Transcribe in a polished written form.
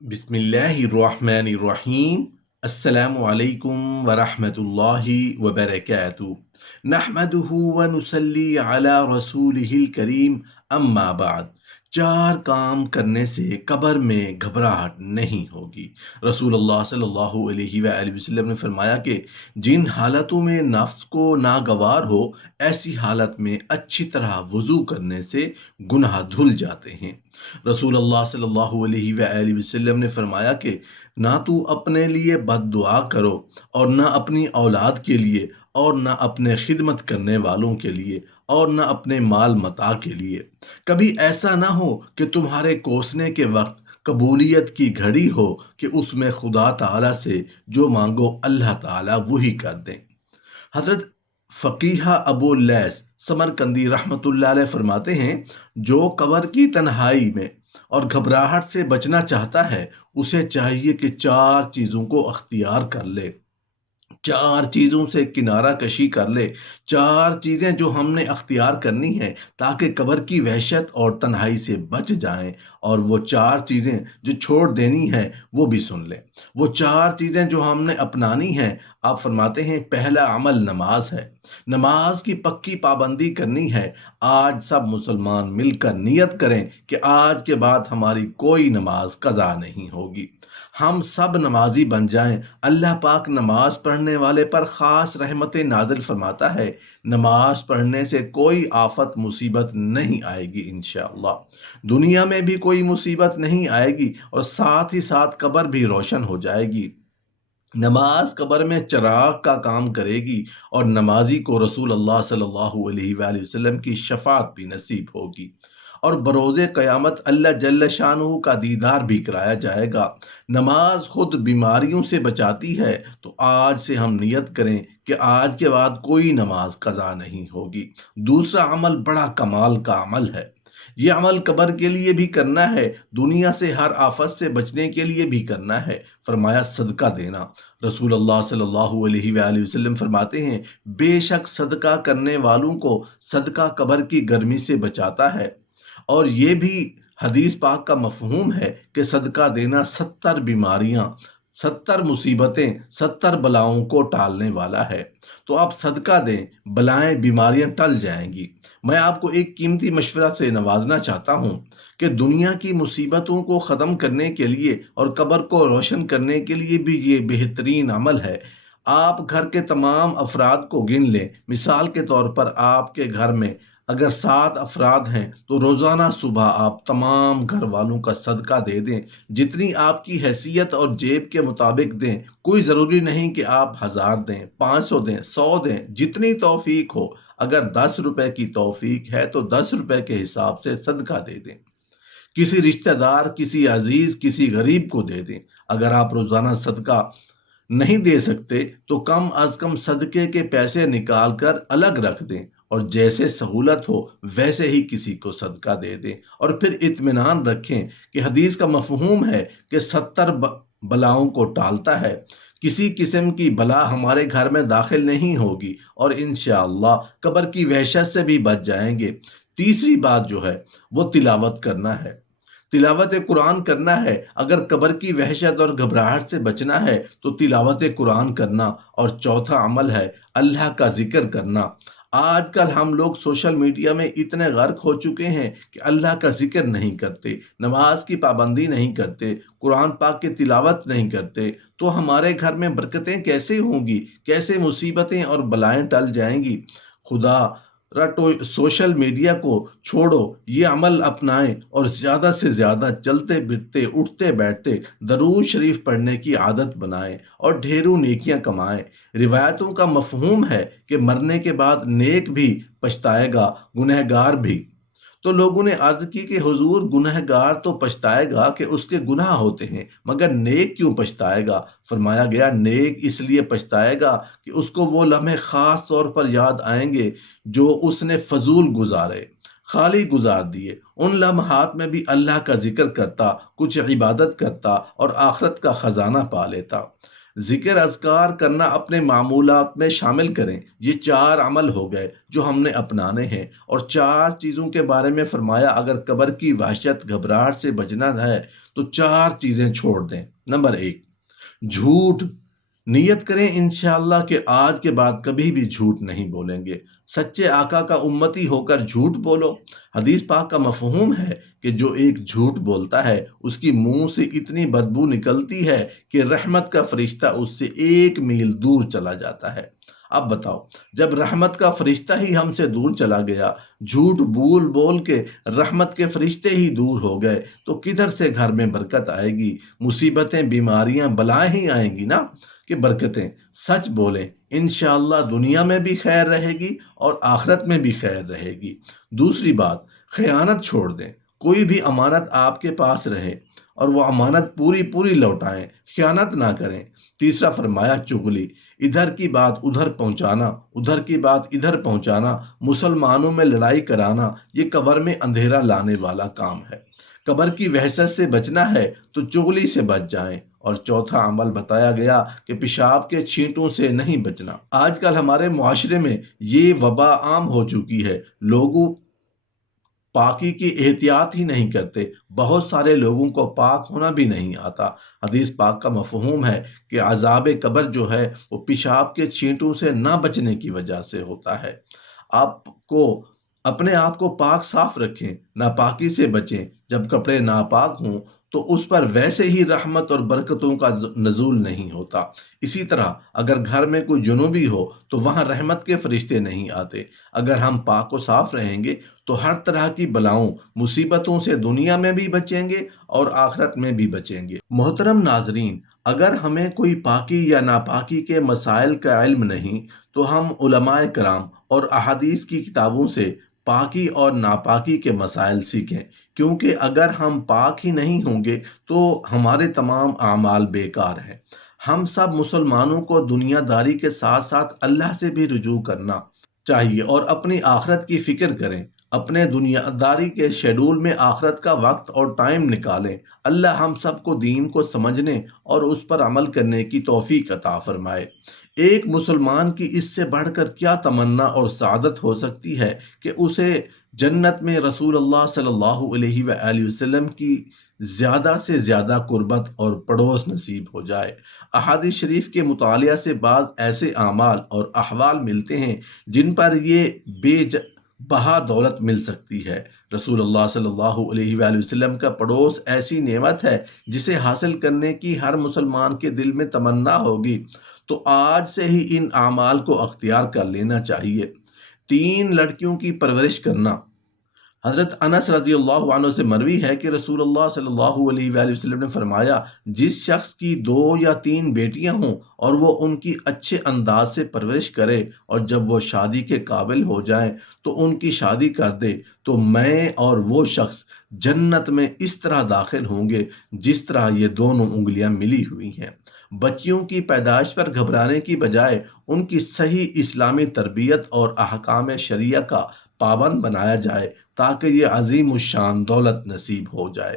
बिस्मिल्लाहिर्रहमानिर्रहीम। अस्सलामु अलैकुम वरहमतुल्लाहि वबरकातुहू। नहमदुहु व नुसल्ली अला रसूलिहिल करीम। अम्मा बाद। चार काम करने से कब्र में घबराहट नहीं होगी। रसूलुल्लाह सल्लल्लाहु अलैहि वसल्लम ने फरमाया कि जिन हालतों में नफ्स को नागवार हो, ऐसी हालत में अच्छी तरह वज़ू करने से गुनाह धुल जाते हैं। रसूलुल्लाह सल्लल्लाहु अलैहि वसल्लम ने फरमाया कि ना तू अपने लिए बद्दुआ करो, और ना अपनी औलाद के लिए, और ना अपने खिदमत करने वालों के लिए, और ना अपने माल मता के लिए। कभी ऐसा ना हो कि तुम्हारे कोसने के वक्त कबूलियत की घड़ी हो कि उसमें खुदा ताला से जो मांगो अल्लाह ताला वही कर दें। हजरत फ़कीहा अबू लैस समरकंदी रहमतुल्लाह अलैह फरमाते हैं, जो कब्र की तन्हाई में और घबराहट से बचना चाहता है, उसे चाहिए कि चार चीज़ों को अख्तियार कर ले, चार चीज़ों से किनारा कशी कर ले। चार चीज़ें जो हमने अख्तियार करनी है ताकि कब्र की वहशत और तन्हाई से बच जाएं। और वो चार चीज़ें जो छोड़ देनी है वो भी सुन लें। वो चार चीज़ें जो हमने अपनानी हैं, आप फरमाते हैं, पहला अमल नमाज है। नमाज की पक्की पाबंदी करनी है। आज सब मुसलमान मिलकर नियत करें कि आज के बाद हमारी कोई नमाज कज़ा नहीं होगी। हम सब नमाजी बन जाएं। अल्लाह पाक नमाज पढ़ने वाले पर ख़ास रहमतें नाज़िल फरमाता है। नमाज पढ़ने से कोई आफत मुसीबत नहीं आएगी इंशाअल्लाह। दुनिया में भी कोई मुसीबत नहीं आएगी, और साथ ही साथ कब्र भी रोशन हो जाएगी। नमाज कब्र में चिराग का काम करेगी, और नमाजी को रसूल अल्लाह सल्लल्लाहु अलैहि वसल्लम की शफात भी नसीब होगी। और बरोज़े क़यामत अल्लाह जल्ल शानुहु का दीदार भी कराया जाएगा। नमाज खुद बीमारियों से बचाती है, तो आज से हम नियत करें कि आज के बाद कोई नमाज कज़ा नहीं होगी। दूसरा अमल बड़ा कमाल का अमल है। ये अमल कब्र के लिए भी करना है, दुनिया से हर आफत से बचने के लिए भी करना है। फरमाया सदका देना। रसूल अल्लाह सल्लल्लाहु अलैहि वसल्लम फरमाते हैं, बेशक सदका करने वालों को सदका कब्र की गर्मी से बचाता है। और ये भी हदीस पाक का मफहूम है कि सदका देना 70 बीमारियां, 70 मुसीबतें, 70 बलाओं को टालने वाला है। तो आप सदका दें, बलाएं बीमारियां टल जाएंगी। मैं आपको एक कीमती मशवरा से नवाजना चाहता हूँ कि दुनिया की मुसीबतों को ख़त्म करने के लिए और कब्र को रोशन करने के लिए भी ये बेहतरीन अमल है। आप घर के तमाम अफराद को गिन लें। मिसाल के तौर पर आपके घर में अगर 7 अफराद हैं, तो रोज़ाना सुबह आप तमाम घर वालों का सदका दे दें। जितनी आपकी हैसियत और जेब के मुताबिक दें। कोई ज़रूरी नहीं कि आप 1000 दें, 500 दें, 100 दें, जितनी तौफीक हो। अगर 10 रुपए की तौफीक है तो 10 रुपए के हिसाब से सदका दे दें। किसी रिश्तेदार, किसी अजीज, किसी गरीब को दे दें। अगर आप रोज़ाना सदका नहीं दे सकते, तो कम अज कम सदके के पैसे निकाल कर अलग रख दें, और जैसे सहूलत हो वैसे ही किसी को सदका दे दें। और फिर इत्मीनान रखें कि हदीस का मफहूम है कि 70 बलाओं को टालता है। किसी किस्म की बला हमारे घर में दाखिल नहीं होगी, और इंशाअल्लाह कब्र की वहशत से भी बच जाएंगे। तीसरी बात जो है वो तिलावत करना है। तिलावत कुरान करना है। अगर कब्र की वहशत और घबराहट से बचना है तो तिलावत कुरान करना। और चौथा अमल है अल्लाह का जिक्र करना। आजकल हम लोग सोशल मीडिया में इतने गर्क हो चुके हैं कि अल्लाह का जिक्र नहीं करते, नमाज की पाबंदी नहीं करते, कुरान पाक की तिलावत नहीं करते। तो हमारे घर में बरकतें कैसे होंगी, कैसे मुसीबतें और बलाएं टल जाएंगी। खुदा रटो, सोशल मीडिया को छोड़ो, ये अमल अपनाएं, और ज़्यादा से ज़्यादा चलते फिरते उठते बैठते दरूद शरीफ पढ़ने की आदत बनाएं, और ढेरों नेकियां कमाएं। रिवायतों का मफहूम है कि मरने के बाद नेक भी पछताएगा, गुनहगार भी। तो लोगों ने अर्ज की कि हुजूर, गुनहगार तो पछताएगा कि उसके गुनाह होते हैं, मगर नेक क्यों पछताएगा। फरमाया गया, नेक इसलिए पछताएगा कि उसको वो लम्हे खास तौर पर याद आएंगे जो उसने फजूल गुजारे, खाली गुजार दिए। उन लम्हात में भी अल्लाह का जिक्र करता, कुछ इबादत करता, और आखरत का खजाना पा लेता। जिक्र अज़कार करना अपने मामूलात में शामिल करें। ये 4 अमल हो गए जो हमने अपनाने हैं। और 4 चीज़ों के बारे में फरमाया, अगर कब्र की वहशत घबराहट से बचना है تو 4 چیزیں چھوڑ دیں۔ نمبر 1، جھوٹ۔ نیت کریں انشاءاللہ کہ آج کے بعد کبھی بھی جھوٹ نہیں بولیں گے۔ سچے آقا کا امتی ہو کر جھوٹ بولو۔ حدیث پاک کا مفہوم ہے کہ جو ایک جھوٹ بولتا ہے اس کی منہ سے اتنی بدبو نکلتی ہے کہ رحمت کا فرشتہ اس سے 1 میل دور چلا جاتا ہے۔ اب بتاؤ، جب رحمت کا فرشتہ ہی ہم سے دور چلا گیا، جھوٹ بول بول کے رحمت کے فرشتے ہی دور ہو گئے، تو کدھر سے گھر میں برکت آئے گی؟ مصیبتیں، بیماریاں، بلائیں ہی آئیں گی نا کہ برکتیں۔ سچ بولیں، انشاءاللہ دنیا میں بھی خیر رہے گی اور آخرت میں بھی خیر رہے گی۔ دوسری بات، خیانت چھوڑ دیں۔ کوئی بھی امانت آپ کے پاس رہے اور وہ امانت پوری پوری لوٹائیں، خیانت نہ کریں۔ تیسرا فرمایا چغلی، ادھر کی بات ادھر پہنچانا، ادھر کی بات ادھر پہنچانا، مسلمانوں میں لڑائی کرانا، یہ قبر میں اندھیرا لانے والا کام ہے۔ قبر کی وحشت سے بچنا ہے تو چغلی سے بچ جائیں۔ اور چوتھا عمل بتایا گیا کہ پیشاب کے چھینٹوں سے نہیں بچنا۔ آج کل ہمارے معاشرے میں یہ وبا عام ہو چکی ہے، لوگوں پاکی کی احتیاط ہی نہیں کرتے، بہت سارے لوگوں کو پاک ہونا بھی نہیں آتا۔ حدیث پاک کا مفہوم ہے کہ عذاب قبر جو ہے وہ پیشاب کے چھینٹوں سے نہ بچنے کی وجہ سے ہوتا ہے۔ آپ کو اپنے آپ کو پاک صاف رکھیں، ناپاکی سے بچیں۔ جب کپڑے ناپاک ہوں تو اس پر ویسے ہی رحمت اور برکتوں کا نزول نہیں ہوتا۔ اسی طرح اگر گھر میں کوئی جنوبی ہو تو وہاں رحمت کے فرشتے نہیں آتے۔ اگر ہم پاک و صاف رہیں گے تو ہر طرح کی بلاؤں، مصیبتوں سے دنیا میں بھی بچیں گے اور آخرت میں بھی بچیں گے۔ محترم ناظرین، اگر ہمیں کوئی پاکی یا ناپاکی کے مسائل کا علم نہیں تو ہم علماء کرام اور احادیث کی کتابوں سے پاکی اور ناپاکی کے مسائل سیکھیں، کیونکہ اگر ہم پاک ہی نہیں ہوں گے تو ہمارے تمام اعمال بیکار ہیں۔ ہم سب مسلمانوں کو دنیا داری کے ساتھ ساتھ اللہ سے بھی رجوع کرنا چاہیے اور اپنی آخرت کی فکر کریں۔ اپنے دنیا داری کے شیڈول میں آخرت کا وقت اور ٹائم نکالیں۔ اللہ ہم سب کو دین کو سمجھنے اور اس پر عمل کرنے کی توفیق عطا فرمائے۔ ایک مسلمان کی اس سے بڑھ کر کیا تمنا اور سعادت ہو سکتی ہے کہ اسے جنت میں رسول اللہ صلی اللہ علیہ وآلہ وسلم کی زیادہ سے زیادہ قربت اور پڑوس نصیب ہو جائے۔ احادیث شریف کے مطالعہ سے بعض ایسے اعمال اور احوال ملتے ہیں جن پر یہ بہا دولت مل سکتی ہے۔ رسول اللہ صلی اللہ علیہ وآلہ وسلم کا پڑوس ایسی نعمت ہے جسے حاصل کرنے کی ہر مسلمان کے دل میں تمنا ہوگی، تو آج سے ہی ان اعمال کو اختیار کر لینا چاہیے۔ 3 لڑکیوں کی پرورش کرنا۔ حضرت انس رضی اللہ عنہ سے مروی ہے کہ رسول اللہ صلی اللہ علیہ وآلہ وسلم نے فرمایا، جس شخص کی 2 یا 3 بیٹیاں ہوں اور وہ ان کی اچھے انداز سے پرورش کرے اور جب وہ شادی کے قابل ہو جائیں تو ان کی شادی کر دے، تو میں اور وہ شخص جنت میں اس طرح داخل ہوں گے جس طرح یہ دونوں انگلیاں ملی ہوئی ہیں۔ بچیوں کی پیدائش پر گھبرانے کی بجائے ان کی صحیح اسلامی تربیت اور احکام شریعہ کا پابند بنایا جائے تاکہ یہ عظیم الشان دولت نصیب ہو جائے۔